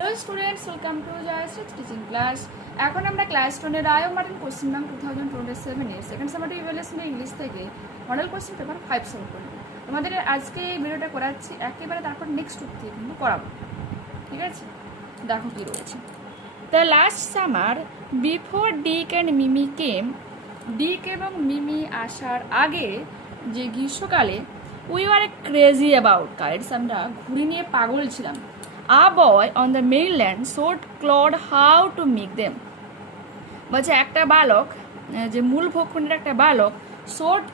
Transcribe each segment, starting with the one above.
Hello students, welcome to Jayashri teaching class. এখন আমরা class 10 এর রায় মার্টিন কোশ্চেন ব্যাংক 2027 এর সেকেন্ড সামারি ইভ্যালুয়েশন ইংলিশ থেকে মডেল কোশ্চেন পেপার 5 সলভ করব। তোমাদের আজকে এই ভিডিওটা করাচ্ছি একেবারে তারপর নেক্সট উইক থেকে কিন্তু করাবো। ঠিক আছে, দেখো কি রয়েছে। The last summer before Dick and Mimi came, Dick এবং মিমি আসার আগে যে গ্রীষ্মকালে we were crazy about kites, আমরা ঘুড়ি নিয়ে পাগল ছিলাম। A boy on the mainland showed Claude how to make them. বলছে একটা বালক, যে মূল ভূখণ্ডের একটা বালক showed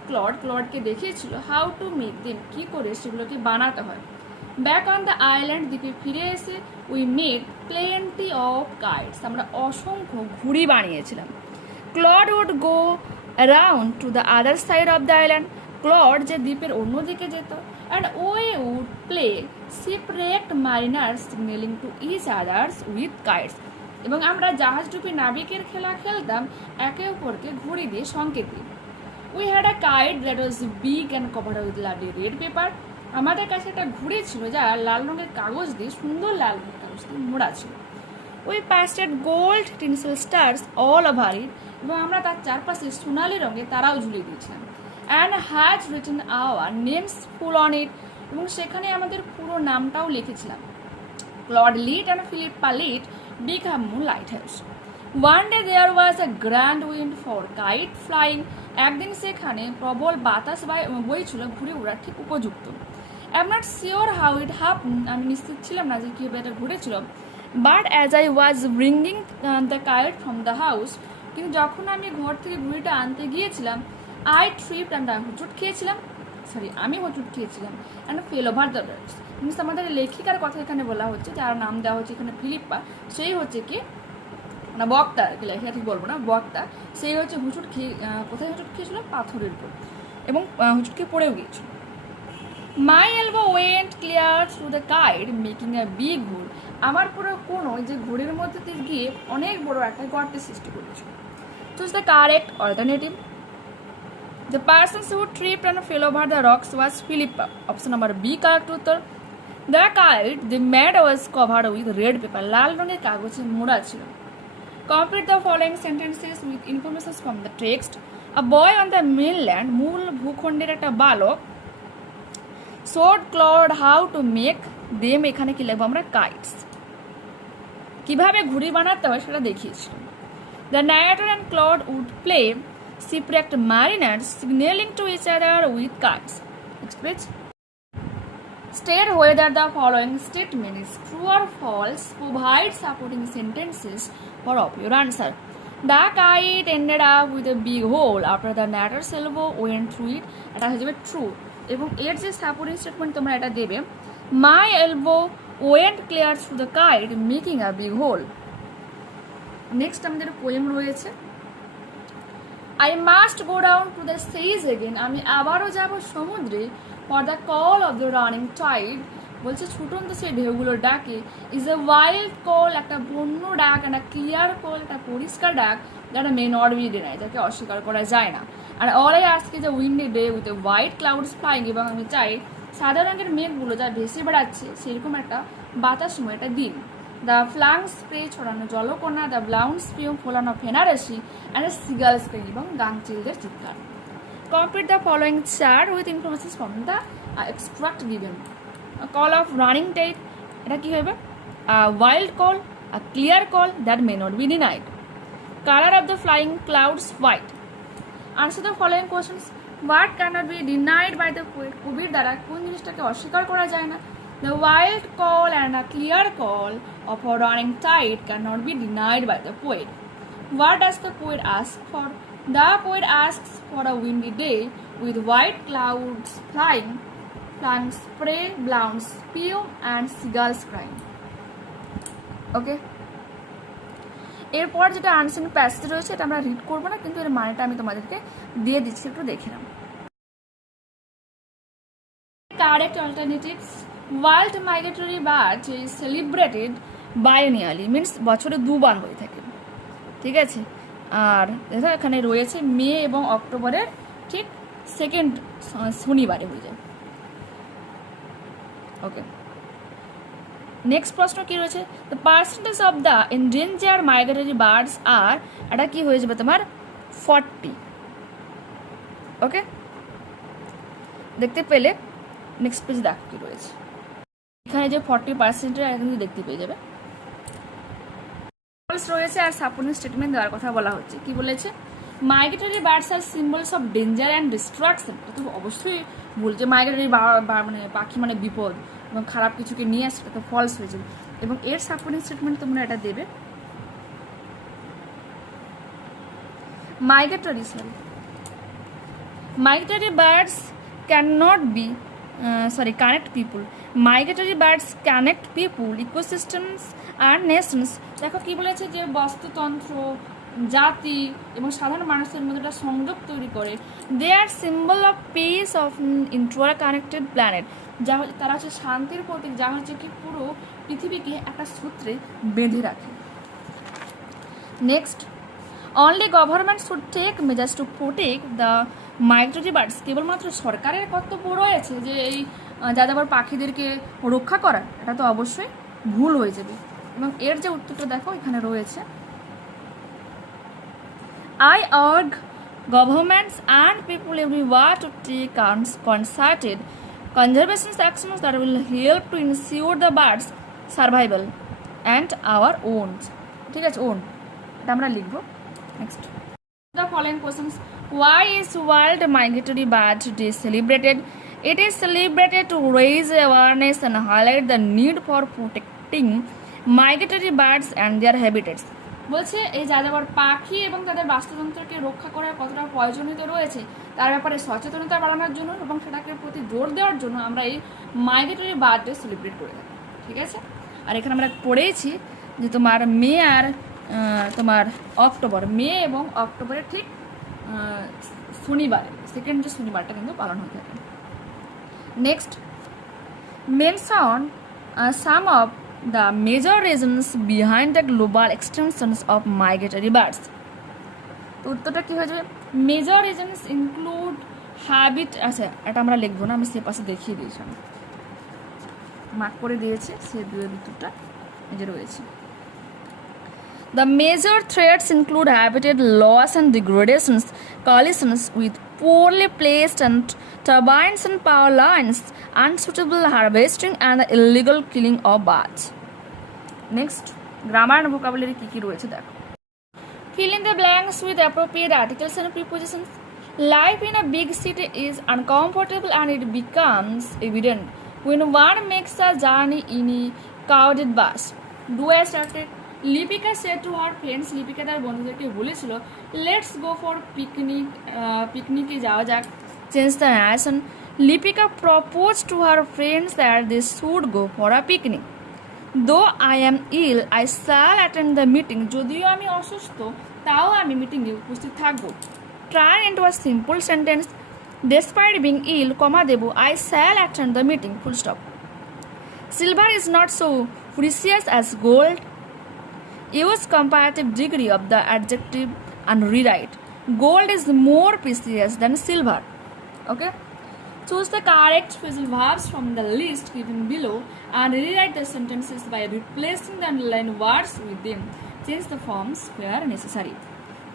ক্লডকে দেখিয়েছিল how to make them, কি করে সেগুলোকে বানাতে হয়। Back on the island, দ্বীপে ফিরে এসে we made plenty of kites, আমরা অসংখ্য ঘুড়ি বানিয়েছিলাম। Claude would go around to the other side of the island, ক্লড যে দ্বীপের অন্যদিকে যেত, and we would play shipwrecked mariners signaling to each others with kites, এবং আমরা জাহাজডুবি নাবিকের খেলা খেলতাম একে অপরকে ঘুড়ি দিয়ে সংকেত দিই। We had a kite that was big and covered with lovely red paper, আমাদের কাছে একটা ঘুড়ি ছিল যা লাল রঙের কাগজ দিয়ে সুন্দর লাল রঙের কাগজ দিয়ে মোড়া ছিল। We pasted gold tinsel stars all over it, এবং আমরা তার চারপাশে সোনালি রঙে তারাও ঝুলিয়ে দিয়েছিলাম। And had written our names full on it, এবং সেখানে আমাদের পুরো নামটাও লিখেছিলাম। Claude lit and Philippa lit became lighthouse. One day there was a grand wind for kite flying, একদিন সেখানে প্রবল বাতাস বইছিল ঘুরে ওড়ার ঠিক উপযুক্ত। I'm not sure how it happened, আমি নিশ্চিত ছিলাম না যে কীভাবে এটা ঘুরেছিল। But as I was bringing the kite from the house, কিন্তু যখন আমি ঘর থেকে ঘুড়িটা আনতে গিয়েছিলাম, I tripped and আমি হোঁচট খেয়েছিলাম and fell over the rocks. Means আমাদের লেখিকার কথা এখানে বলা হচ্ছে, যার নাম দেওয়া হচ্ছে এখানে ফিলিপ্পা, সেই হচ্ছে কি না বক্তা, আর কি লেখা ঠিক বলবো না, বক্তা, সেই হচ্ছে হোঁচট খেয়ে, কোথায় হোঁচট খেয়েছিল, পাথরের উপর, এবং হোঁচট খেয়ে পড়েও গিয়েছিল। My elbow went clear through the kite, making a big hole, আমার পুরো কোনো যে ঘুড়ির মধ্যে দিয়ে গিয়ে অনেক বড় একটা গর্তের সৃষ্টি করেছিল। Choose the correct alternative. The person who tripped and fell over the rocks was Philippa. Option number B correct উত্তর। The kite they made was covered with red paper, লাল রঙের কাগজে মোড়া ছিল। Complete the following sentences with information from the text. A boy on the mainland, মূল ভূখণ্ডের একটা বালক, showed Claude how to make them, এখানে কি লিখব আমরা, kites, কিভাবে ঘুড়ি বানাতে হয় সেটা দেখিয়েছিল। The narrator and Claude would play shipwrecked mariners signaling to each other with kites. Next page. State whether the following statement is true or false. Provide supporting sentences for of your answer. The kite ended up with a big hole after the narrator's elbow went through it. এটা হয়ে যাবে true, এবং এর যে supporting statement তোমরা এটা দেবে, my elbow went clear through the kite making a big hole. Next আমাদের পোয়েম রয়েছে, I must go down to the seas again, আমি আবারও যাব সমুদ্রে, for the call of the running tide, বলছে ছুটন্ত সেই ঢেউগুলোর ডাকে, is a wild call, একটা বন্য ডাক, একটা ক্লিয়ার কল, একটা পরিষ্কার ডাক, যেটা may not be denied, যাকে অস্বীকার করা যায় না। আর all I ask is a windy day with a white clouds flying, এবং আমি চাই সাদা রঙের মেঘগুলো যা ভেসে বেড়াচ্ছে সেরকম একটা বাতাসময় একটা দিন। The flying spray, ছড়ানো জলকণা, the blown spume, ফোলানো ফেনারসি, and a seagull scream, এবং গাংচিলদের চিৎকার। Complete the following chart with information from the extract given. A call of running tide, এটা কি হবে, a wild call, a clear call that may not be denied. Color of the flying clouds white. Answer the following questions. What cannot be denied by the poet? কবির দ্বারা কোন জিনিসটাকে অস্বীকার করা যায় না? The wild call and a clear call of a running tide cannot be denied by the poet. What does the poet ask for? The poet asks for a windy day with white clouds flying spray, blown spume, and seagulls crying. Okay. এরপর যেটা answer passage রয়েছে এটা আমরা read করবো না, কিন্তু এর মানেটা আমি তোমাদেরকে দিয়ে দিচ্ছি, একটু দেখে নাও। Correct alternatives. Wild migratory bird is celebrated biennially, means বছরে দুবার হয়ে থাকে, ঠিক আছে। আর দেখো এখানে রয়েছে মে এবং অক্টোবরের ঠিক সেকেন্ড শনিবারে হয়ে যায়। ওকে, নেক্সট প্রশ্ন কি রয়েছে, the percentage of the endanger migratory birds আর, এটা কি হয়ে যাবে তোমার 40। ওকে, দেখতে পেলে নেক্সট পেজ দেখো কি রয়েছে, এখানে যে 40% কিন্তু দেখতে পেয়ে যাবে। রয়েছে আর সাপোর্টিং স্টেটমেন্ট দেওয়ার কথা বলা হচ্ছে। কি বলেছে, মাইগ্রেটরি বার্ডস আর symbols of danger and destruction. এটা তো অবশ্যই ভুল, যে মাইগ্রেটরি মানে পাখি মানে বিপদ এবং খারাপ কিছুকে নিয়ে আসে, এটা তো ফলস হয়ে যাবে। এবং এর সাপোর্টিং স্টেটমেন্ট তোমরা এটা দেবে, migratory birds cannot be connect people. Migratory birds connect people, ecosystems and nations. দেখো কি বলেছে, যে বাস্তুতন্ত্র, জাতি এবং সাধারণ মানুষের মধ্যে একটা সংযোগ তৈরি করে। They are symbol of peace of interconnected planet, যা তারা হচ্ছে শান্তির প্রতীক, যা হচ্ছে কি পুরো পৃথিবীকে একটা সূত্রে বেঁধে রাখে। Next, only government should take measures to protect the migratory birds. কেবলমাত্র সরকারের কর্তব্য রয়েছে যে এই যাযাবর পাখিদেরকে রক্ষা করার, এটা তো অবশ্যই ভুল হয়ে যাবে। এবং এর যে উত্তরটা দেখো এখানে রয়েছে, I urge governments and people everywhere to take concerted conservation actions that will help to ensure the birds' survival and our own. ঠিক আছে, own এটা আমরা লিখবো। Next, the following questions: why is World Migratory Bird Day celebrated? It is celebrated to raise awareness and highlight the need for protecting migratory birds and their habitats. বলছে এই যাযাবর পাখি এবং তাদের বাস্তুতন্ত্রকে রক্ষা করার কতটা প্রয়োজনীয়তা রয়েছে তার ব্যাপারে সচেতনতা বাড়ানোর জন্য এবং সেটাকে প্রতি জোর দেওয়ার জন্য আমরা এই মাইগ্রেটরি বার্ড ডে সেলিব্রেট করে থাকি। ঠিক আছে, আর এখানে আমরা পড়েছি যে তোমার মে আর তোমার অক্টোবর, মে এবং অক্টোবরের ঠিক শনিবার, সেকেন্ড যে শনিবারটা কিন্তু পালন হয়ে থাকে। Next, mention some of the major reasons behind the global extinctions of migratory birds. তো উত্তরটা কি হয়ে যাবে, মেজর রিজনস ইনক্লুড হ্যাবিট। আচ্ছা, এটা আমরা লিখবো না, আমি সে পাশে দেখিয়ে দিয়েছি, আমি মার্ক করে দিয়েছি, সে দুয়ের উত্তরটা যে রয়েছে। The major threats include habitat loss and degradations, collisions with poorly placed and turbines and power lines, unsuitable harvesting and the illegal killing of birds. Next, grammar and vocabulary কি রয়েছে দেখো। Fill in the blanks with appropriate articles and prepositions. Life in a big city is uncomfortable and it becomes evident when one makes a journey in a crowded bus. Do I started? Lipika said to her friends, Lipika তার বন্ধুদেরকে বলেছিল, let's go for picnic, পিকনিকে যাওয়া যাক। Change the narration. Lipika proposed to her friends that they should go for a picnic. Though I am ill, I shall attend the meeting. যদিও আমি অসুস্থ তাও আমি মিটিংয়ে উপস্থিত থাকবো। Turn into a simple sentence. Despite being ill, comma দেবো, I shall attend the meeting, full stop. Silver is not so precious as gold. Use comparative degree of the adjective and rewrite. Gold is more precious than silver. Okay? Choose the correct phrasal verbs from the list given below and rewrite the sentences by replacing the underlined words with them. Change the forms where necessary.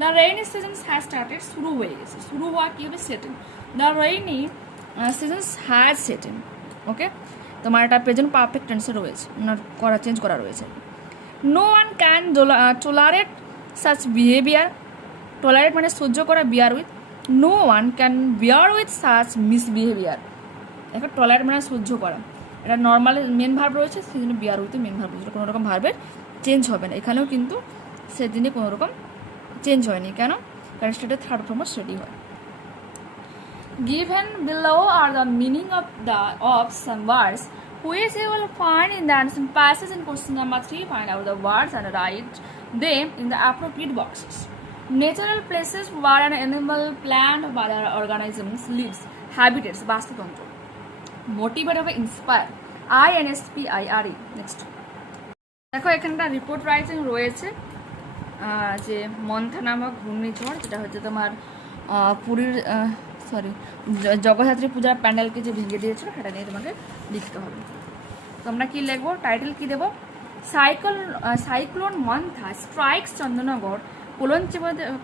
The rainy season has started. শুরু হয়ে গেছে, শুরু হওয়া কি হবে, setting. The rainy season has set in. Okay? তোমার এটা present perfect টেন্সে রয়েছে, করা চেঞ্জ করা রয়েছে। No one can tolerate such behavior. Tolerate মানে সহ্য করা, bear with. No one can bear with such misbehavior. এখন tolerate মানে সহ্য করা, এটা নর্মাল মেন ভার্ব রয়েছে, সেই জন্য bear with মেন ভার্ব রয়েছে, কোনো রকম ভার্বের চেঞ্জ হবে না। এখানেও কিন্তু সেদিনে কোনো রকম চেঞ্জ হয়নি, কেন? কারণ সেটা থার্ড ফর্ম স্টাডি হয়। Given below are the meaning of some words which you will find in the answer passage in question number 3. Find out the words and write them in the appropriate boxes. Natural places where an animal, plant or other organisms lives. Habitats, বাস্তুতন্ত্র। Motivate হবে inspire, INSPIRE. Next, দেখো এখানটা report writing রয়েছে যে মন্থা নামক ঘূর্ণিঝড়, যেটা হচ্ছে তোমার পুরীর জগদ্ধাত্রী পূজার প্যান্ডেলকে যে ভেঙে দিয়েছিল সেটা নিয়ে তোমাকে লিখতে হবে। তোমরা কি লিখবো, টাইটেল কি দেবো, cyclone Montha strikes Chandannagar,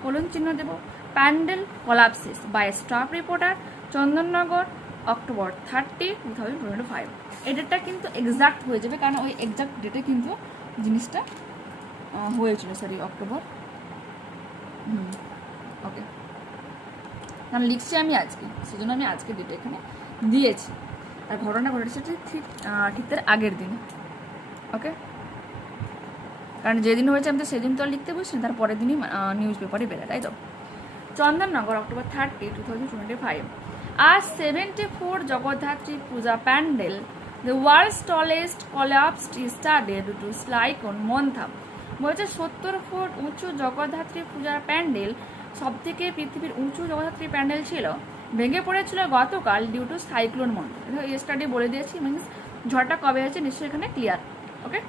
colon চিহ্ন দেবো, pandal collapses by staff reporter Chandannagar October 30, 2025। এই ডেটটা কিন্তু এক্সাক্ট হয়ে যাবে, কারণ ওই এক্সাক্ট ডেটে কিন্তু জিনিসটা হয়েছিল, সরি অক্টোবর। ওকে, কারণ লিখছি আমি আজকে, সেজন্য আমি আজকে ডেটে এখানে দিয়েছি। আর ঘটনা ঘটেছে ঠিক তার আগের দিন। ওকে, কারণ যেদিন হয়েছে আমি তো সেদিন তো আর লিখতে বসছি, তার পরের দিনই নিউজ পেপারে বেরোয়, তাই তো। Chandannagar October 30, 2025। As 74 Jagadhatri Puja pandal, the world's tallest collapsed yesterday due to cyclone Montha. বলছে 70 ফুট উঁচু জগদ্ধাত্রী পূজার প্যান্ডেল, সব থেকে পৃথিবীর উঁচু জগদ্ধাত্রী প্যান্ডেল ছিল, ভেঙে পড়েছিল গতকাল due to cyclone Montha. Yesterday বলে দিয়েছি, মিনস ঝড়টা কবে আছে নিশ্চয়ই এখানে clear. Okay,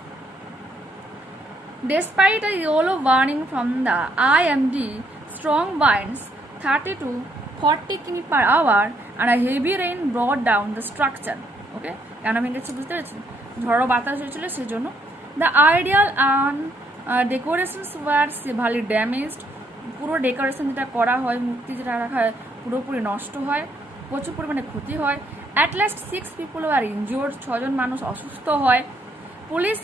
despite a yellow warning from the IMD, strong winds 30 to 40 km/h and a heavy rain brought down the structure. Okay, কেন ভেঙেছে বুঝতে পেরেছি, ঝড়ো বাতাস হয়েছিল সেজন্য। The idol and decorations were severely damaged. পুরো ডেকোরেশন যেটা করা হয়, মূর্তি যেটা রাখা হয়, পুরোপুরি নষ্ট হয়, প্রচুর পরিমাণে ক্ষতি হয়। At last 6 people are injured, 6 জন মানুষ অসুস্থ হয়। Police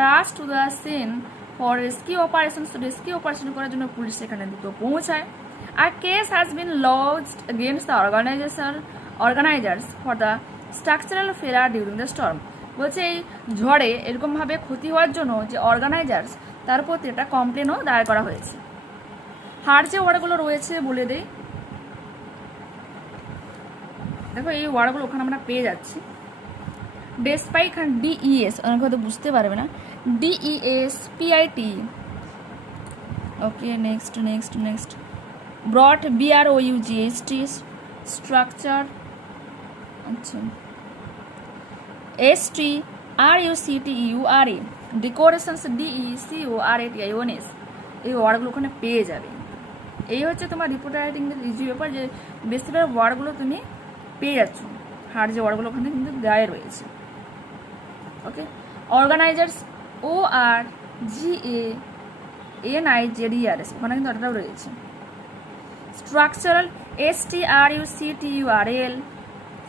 rush to the scene for rescue operations, rescue operation করার জন্য পুলিশ সেখানে দ্রুত পৌঁছায়। আর case has been lodged against the organisers for the structural failure during the storm. বলছে এই ঝড়ে এরকমভাবে ক্ষতি হওয়ার জন্য যে অর্গানাইজার্স, তার প্রতি একটা কমপ্লেনও দায়ের করা হয়েছে। হার যে ওয়ার্ডগুলো রয়েছে বলে দেই, দেখো এই ওয়ার্ডগুলো ওখানে আমরা পেয়ে যাচ্ছি। ডেসপাই এখানে DES, অনেক হয়তো বুঝতে পারবে না, DESPIT। ওকে, নেক্সট ব্রট BROUGHT স্ট্রাকচার, আচ্ছা STRUCTURE ডেকোরেশনস DECORATIONS। এই ওয়ার্ডগুলো ওখানে পেয়ে যাবে। এই হচ্ছে তোমার রিপোর্টার রাইটিং রিভিউ পেপার, যে বেশিরভাগ ওয়ার্ডগুলো তুমি পেয়ে যাচ্ছ, হার যে ওয়ার্ডগুলো ওখানে কিন্তু দেওয়া রয়েছে। ওকে, অর্গানাইজার্স ORGANIZERS, ওখানে কিন্তু ওটাও রয়েছে। স্ট্রাকচারাল STRUCTURL,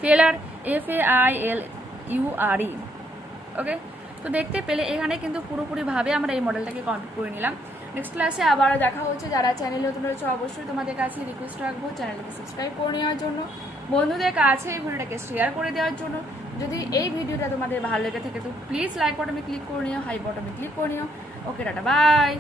ফেলার FAILURE। ওকে, তো দেখতে পেলে এখানে কিন্তু পুরোপুরিভাবে আমরা এই মডেলটাকে কমপ্লিট করে নিলাম। নেক্সট ক্লাসে আবার দেখা হচ্ছে। যারা চ্যানেলে নতুন রয়েছে অবশ্যই তোমাদের কাছে রিকোয়েস্ট রাখবো চ্যানেলটাকে সাবস্ক্রাইব করে নেওয়ার জন্য, বন্ধুদের কাছে এই ভিডিওটাকে শেয়ার করে দেওয়ার জন্য। যদি এই ভিডিওটা তোমাদের ভালো লেগে থাকে তো প্লিজ লাইক বাটনে ক্লিক করে নিও, হাই বাটনে ক্লিক করে নিও। ওকে, টাটা, বাই।